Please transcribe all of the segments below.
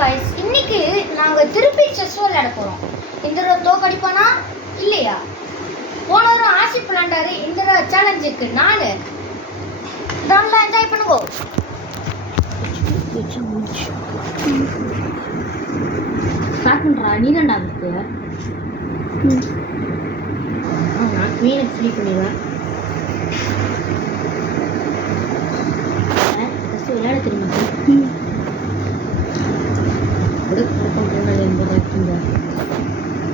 Guys இன்னைக்கு நாங்க திருப்பி செஸ் விளையாட போறோம். இந்த தடவை தோக்கடிப்பானா இல்லையா? போன வாரம் ஆசிப் விளையாண்டாரு. இந்த தடவை சேலஞ்சுக்கு நானு நல்லா என்ஜாய் பண்ணுங்க. ஸ்டார்ட் பண்றா. நீ தான்டா அதுக்கு நான் குவீனை ஃப்ரீ பண்ணிடுவேன். ஃபஸ்ட்டு விளையாட தெரியுமா?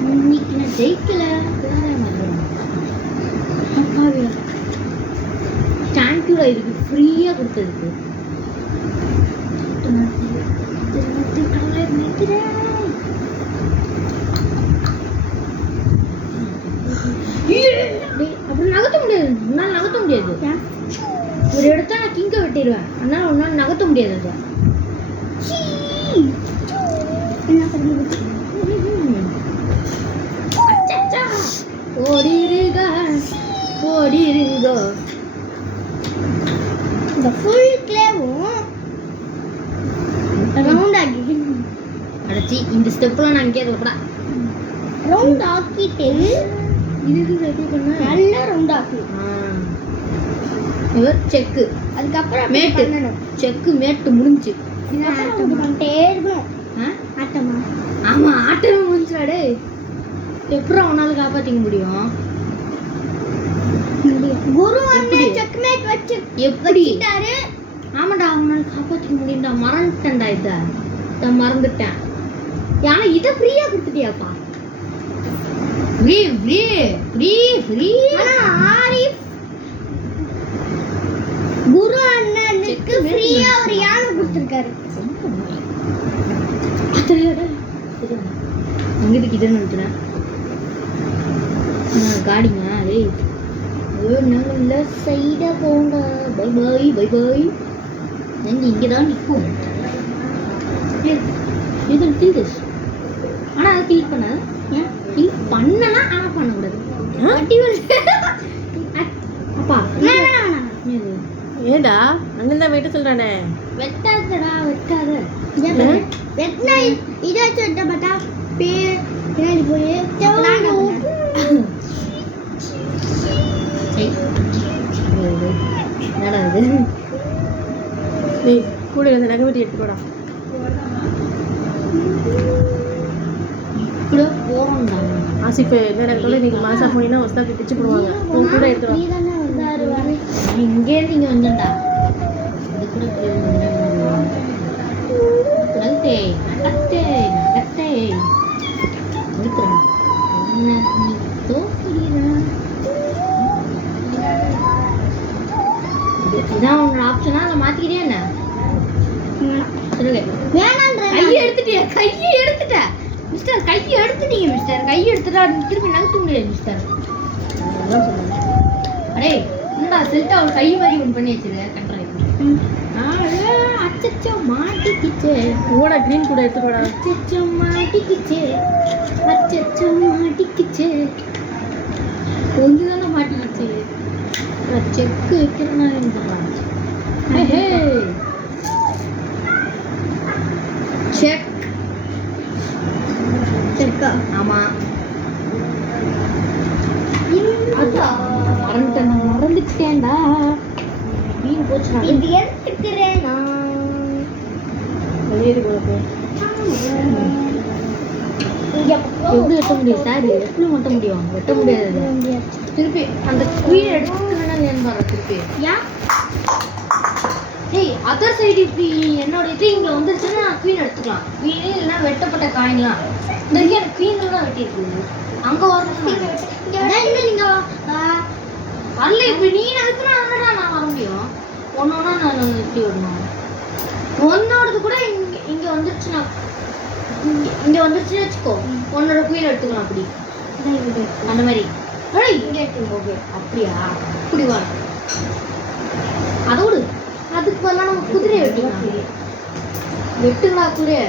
இன்னைக்கு நான் ஜெயிக்கல. தேங்க்யூடா இதுக்கு ஃப்ரீயா கொடுத்ததுக்கு. அப்புறம் நகர்த்த முடியாது. உன்னால நகர்த்த முடியாது. ஒரு இடத்த நான் கிங்க வெட்டிடுவேன். அதனால உன்னால நகர்த்த முடியாது. அது என்ன பண்ணுறது? ஓடிருங்க ஓடிருங்க. இந்த ஃபுல் கிளேவும் ரவுண்ட் ஆக்கி அடைச்சி இந்த ஸ்டெப்லாம் நான் இங்கே கூட ரவுண்ட் ஆக்கிட்டு இது ரெடி பண்ண நல்லா ரவுண்ட் ஆக்கி இவர் செக்கு. அதுக்கப்புறம் மேட்டு செக்கு மேட்டு முடிஞ்சு பண்ணிட்டே இருக்கணும். ஆட்டமா? ஆமா ஆட்டமே முடிஞ்சாடே. எப்படி அவனால காப்பாத்திக்க முடியும்? குரு வந்து செக்மேட் வச்சு எப்படிட்டாரு? ஆமாடா அவனால காப்பாத்திக்க முடியும்டா. மறந்துட்டேன்டா. இத மறந்துட்டேன். ஆனா இத ஃப்ரீயா கொடுத்துட்டியாப்பா. Free free free free. ஆனா ஆரிஃப் குரு அண்ணனுக்கு ஃப்ரீயா ஒரு யானை கொடுத்திருக்காரு. அங்கிட்டு கிட்ட நினைக்கிறேன் காடிங்க. நல்ல சைடா போங்க. Bye bye bye bye. நாங்கள் இங்கே தான் நிற்போம். இது கில்ஸ். ஆனால் அதை கில் பண்ண ஏன் கில் பண்ணலாம். ஆனால் பண்ணக்கூடாது. அப்பா ஏடா அண்ணன் தான் வெட்ட சொல்றானே. வெட்டாதடா வெட்டாத. வெட்டினா இதாச்சும் வெட்ட பார்த்தா பேர் போய் நடக்குது. டேய் கூட இந்த நகவெட்டி எடுத்து போடா. கூட போறோம்டா. ஆசிப் என்ன நகத்தோட நீங்க மாசா போனீங்கன்னா வஸ்தா பிச்சு போடுவாங்க. உன் கூட எடுத்து வா. நீ தானே வந்தாரு. இங்கே இருந்து இங்க வந்தடா. இது கூட நகத்தே நகத்தே நகத்தே நிக்கிறேன். என்ன நீ தோக்குறீரா? இதான் உன்னோட ஆப்ஷனா? அதை மாத்திக்கிட்டே என்ன கையை எடுத்துட்டியா? கையை எடுத்துட்ட மிஸ்டர். கையை எடுத்துட்டீங்க மிஸ்டர். கையை எடுத்துட்டா திருப்பி நகர்த்த முடியாது மிஸ்டர். அடே என்னடா செல்ட்டா ஒரு கை மாதிரி ஒன்று பண்ணி வச்சிருக்க. கண்ட்ராய் அச்சச்சோ மாட்டிக்கிச்சு. கூட கிரீன் கூட எடுத்து போடா. அச்சச்சோ மாட்டிக்கிச்சு. அச்சச்சோ மாட்டிக்கிச்சு. கொஞ்சம் தானே மாட்டிக்கிச்சு. செக்கு வைக்கிறேன்னா செக் செக்கா? ஆமா மறந்துட்டேன்டா. மீன் போச்சு. இது எடுத்துக்கிறேன் நான். வெளியேறி போட எப்படி வெட்ட முடியும் சார்? எப்படி வெட்ட முடியும்? வெட்ட முடியாது. திருப்பி அந்த குயின் எடுத்துக்கணும்னு பாரு. திருப்பி ஏன் ஏய் அதர் சைடு இப்படி என்னோட இது இங்கே வந்துருச்சுன்னா நான் குயின் எடுத்துக்கலாம். குயின் இல்லைன்னா வெட்டப்பட்ட காயின்லாம் இந்த எனக்கு குயின் தான் வெட்டியிருக்கு. அங்கே வரணும். நீங்கள் வரல. இப்போ நீ நகர்த்துனா நான் வர முடியும். ஒன்றா நான் எப்படி வரணும்? ஒன்னோடது கூட இங்கே வந்துருச்சுன்னா இங்கே வந்துருச்சுன்னு வச்சுக்கோ. உன்னோட குயின் எடுத்துக்கலாம். அப்படி அந்த மாதிரி இங்கே எடுத்துக்கோ. ஓகே அப்படியா? அப்படி வர அதோடு அதுக்கு பதிலாக நம்ம குதிரையை வெட்டிக்கலாம். வெட்டுங்களா குதிரை?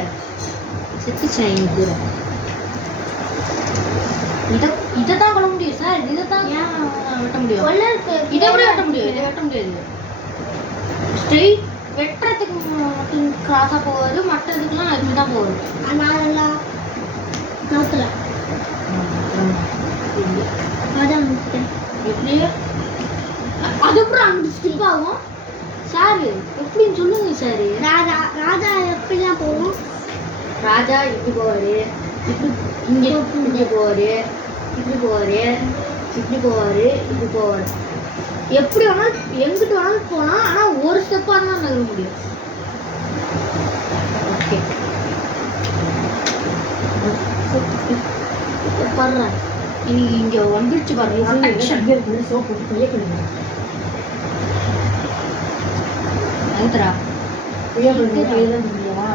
செத்துச்சேன் எங்கள் குதிரை. இதை தான் பண்ண முடியும் சார். இதை தான் வெட்ட முடியும். இதை கூட வெட்ட முடியும். இதை வெட்ட முடியாது. ஸ்ட்ரெயிட் வெட்டுறதுக்கு மட்டும் கிராஸாக போவாரு, மற்றதுக்கெல்லாம் இப்படி தான் போவாரு. அதனால நோத்துல அதான் முக்கியம். எப்படியே அதுக்கப்புறம் அங்கிட்டு ஸ்கிப் ஆகும். சார் எப்படின்னு சொல்லுங்க சார். ராஜா ராஜா எப்படிலாம் போகும்? ராஜா இப்படி போவாரு, இப்படி இங்கே இப்படி போவாரு, இப்படி போவாரு, இப்படி போவாரு, இப்படி போவாரு. எப்படி வேணாலும் எங்கிட்டு வேணாலும் போகலாம். ஆனால் ஒரு ஸ்டெப்பாக தான் நகர முடியும். ஓகே பாடுறேன். இன்னைக்கு இங்கே வந்துருச்சு பாருங்க. சோப்பு கையை கழுவுங்க. எழுத்துறா கையை கழுவுங்க. கையை தான் கழுவுறியா?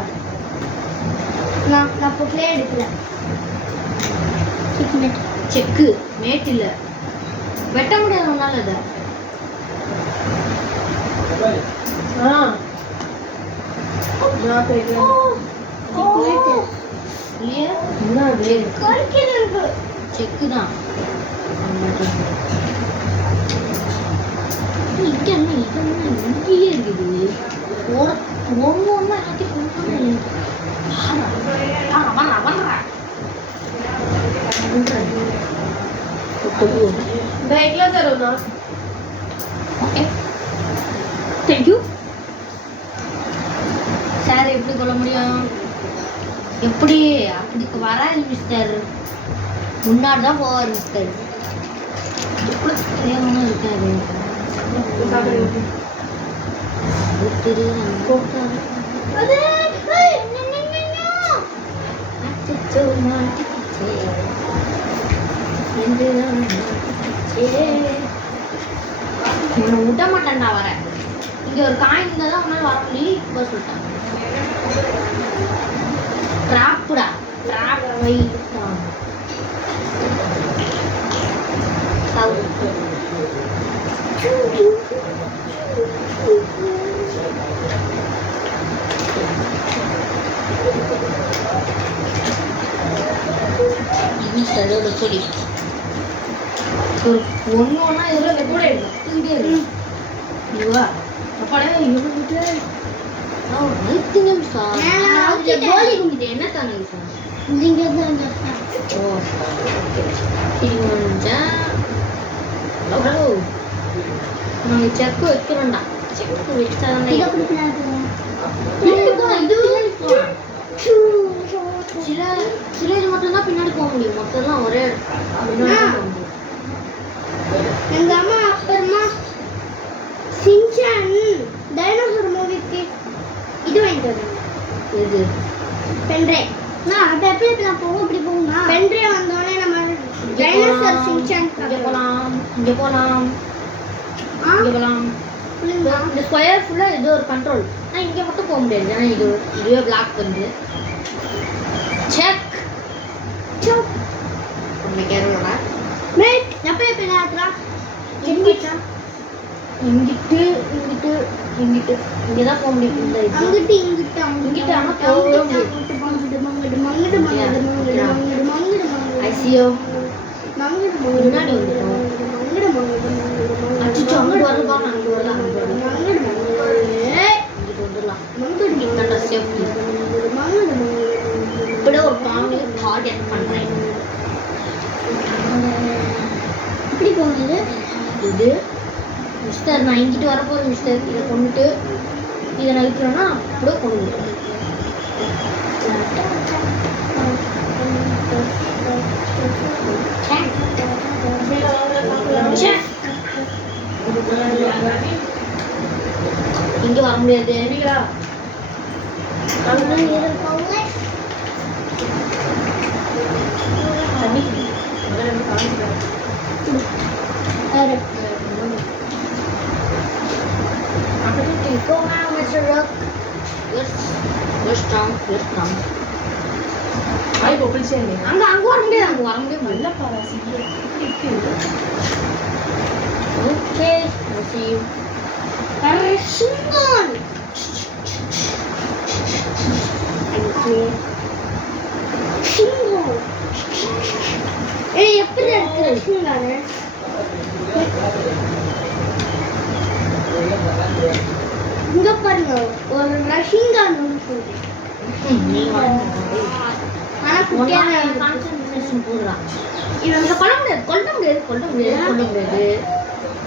நான் பொருளே எடுக்கல. செக்கு மேட் இல்லை, வெட்ட முடியாது ஒன்றால் அதை. நான் போயிடுறேன். இல்லையா? என்ன அது? செக்கு தான். இங்கே என்ன இதெல்லாம் இங்கேயே இருக்குது. ஒன்று ஒன்றா எல்லாத்தையும் கொண்டு baiklah Sarona. Okay thank you sir. எப்படி கொள்ள முடியும்? எப்படி அப்படி வராது மிஸ்டர். முன்னாடி தான் போவார் மிஸ்டர். எப்படி தெரியாமல் இருக்காரு. உன்னை விட மாட்டேன்டா வர. இங்க ஒரு காயின் இருந்தால் தான் உன்னால வர முடியும். இப்போ சொல்லிட்டான் ட்ராப்புடா. ட்ராப் வை சொல்லி ஒன்று ஒன்றா இதில் கூட எடுத்துக்கிட்டே இருக்கு. இதுவா அப்பாடா இவங்கிட்ட கோழி கும்பிட்டு என்ன தானே இருக்கும். ஓ நாங்கள் செக்கு வைக்கிறோம்டா. செக்கு வச்சாதான் சில சில இது மட்டும்தான் பின்னாடி போக முடியும். மொத்தம்லாம் ஒரே பின்னாடி போக முடியும். எங்க அம்மா அப்புறமா சின்சான் டைனோசர் மூவிக்கு இது வாங்கிட்டு வந்தாங்க. இது பென்ட்ரைவ். அது எப்படி நான் போகும் இப்படி போகுமா? பென்ட்ரைவ் வந்தோடனே நம்ம டைனோசர் சின்சான் இங்கே போகலாம். இங்கே போகலாம். இங்கே போகலாம். இந்த ஸ்கொயர் ஃபுல்லாக இது ஒரு கண்ட்ரோல். ஆனால் இங்கே மட்டும் போக முடியாது. ஏன்னா இதுவே பிளாக் பண்ணுது. செக் செக் உனக்கு யாரோட மேட் எப்போ எப்படி நேரத்தில் இங்கிட்டு இங்கிட்டு இங்கிட்டு இங்கிட்டு இங்கே தான் போக முடியும். இந்த இது அங்கிட்டு இங்கிட்டு இங்கிட்டு ஆனால் போகவே முடியும். ஐசியோ முன்னாடி வந்துட்டோம். அச்சோ அங்கிட்டு வரப்பா. அங்கிட்டு வரலாம். இங்கிட்டு வந்துடலாம். இங்கிட்ட சேஃப்டி. இப்படியே ஒரு ஃபேமிலி கார்ட் பண்ணுறேன். இப்படி போகுது இது மிஸ்டர். நான் இங்கிட்டு வரப்போகுது மிஸ்டர். இதை கொண்டுட்டு இதை நகர்க்கிறோன்னா அப்படியே கொண்டு வந்துடும். இங்கே வர முடியாது. Go now, Mr. Rook. Let's jump. ஆய் போப்பிள்ச்சே இல்லை. அங்கே வர முடியாது. அங்கே வர முடியாது. நல்ல பாராசி. Okay see you. சிங்கம் சிங்கம் எப்படி இருக்கிற சிங்கானு? இங்க பாருங்க ஒரு ரஷிங் கான் ஒன்று போகுது. ஆனா குட்டியான கான்சென்ட்ரேஷன் போடுறான். இவன் இதை பண்ண முடியாது, கொல்ல முடியாது.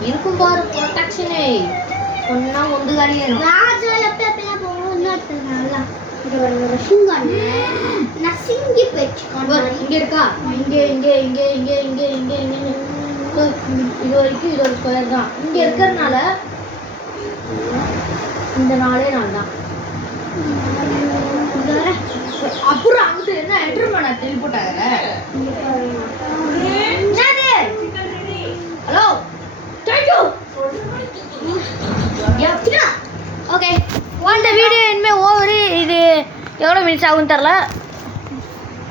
இருக்கும் பாரு ப்ரொடெக்ஷனே. ஒன்னா ஒன்று காலியாயிரும். ராஜா எப்பெல்லாம் போகும் இன்னொருத்தர் நல்லா இங்க ஒரு ரஷிங் கான் நசிங்கி போயிடுச்சு இங்க இருக்கா? இங்க இது வரைக்கும் இது ஒரு ஸ்கொயர் தான். இங்க இருக்கிறதுனால இந்த நாளே நாள் தான். அப்புறம் அங்கிட்டு என்ன என்டர்மேனா டெலிபோர்ட் ஹலோ தேங்க்யூ. ஓகே இந்த வீடியோ இனிமேல் ஓவர். இது எவ்வளோ மினிட்ஸ் ஆகும்னு தெரில.